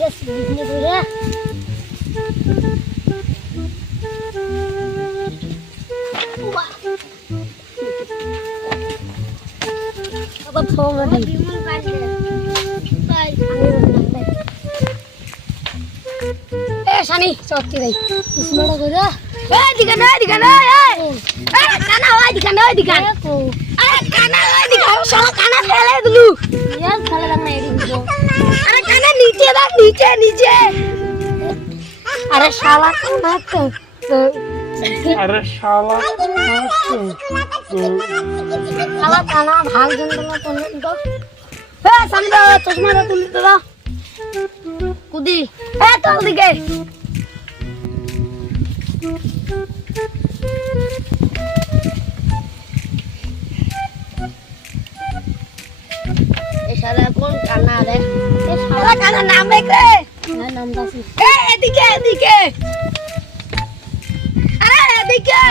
serious business হইরা আবার phone দি বিমল বাজে বাই এ শানি সত্যি ভাই ইসমড়া কইরা এ দিগা না এ কানা ওই দিগা আরে কানা ওই দিগা শালা কানা ফেলে দিলু ইয়ার ফেলে দাও না এডি দিও আরে কানা নিচে দাও নিচে আরে শালা কানা তো अरे शाला শালা কানা ভাগ জন্দলা তো এ সামনে চশমা দাও তুমি তো কুদি এ চল দিকে শালা কোন কানা রে এ শালা কানা নাম দেখ রে হ্যাঁ নাম দাও এ এদিকে আরে এদিকে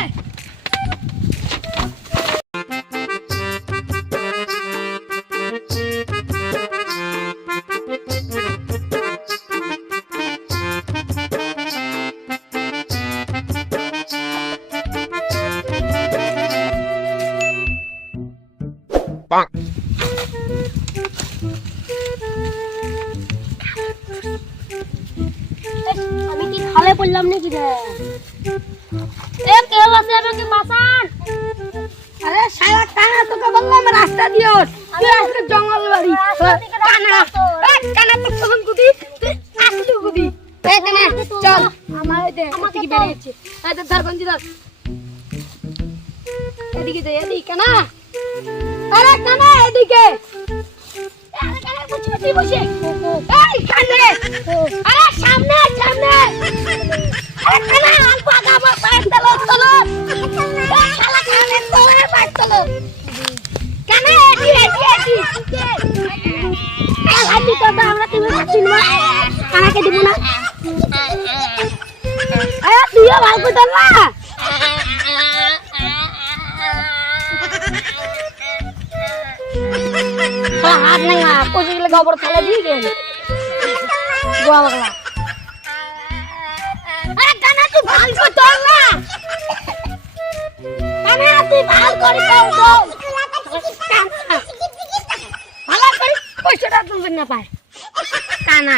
আমি কি খালে পড়লাম নাকি রে এ কেউ আছে আমাকে বাঁচান আরে শালা কানা তোকে বললাম রাস্তা দিও তুই আজকে জঙ্গল বাড়ি কানা এ কানা তো ফোন কুদি আসলু কুদি এ কানা চল আমার দে এদিকে বেরিয়েছে এই ধর বন্ধি ধর এদিকে দে এদিকে কানা আরে কানা এদিকে আরে কানা বসে এই কানা আরে সামনে আরে কানা অল্প আগাবো পায়ে চলো শালা কানে তোরে পায়ে চলো কানা এদি হাতি তো আমরা তুমি চিনব কানাকে দিব না আরে তুইও ভালো করে না हाथ नहीं आ कुछ के गोबर थले दी के गोवा बगला अरे काना तू भाल को तोड़ ना काना तू भाल करी तो भाला करी पैसा तुम ना पाए काना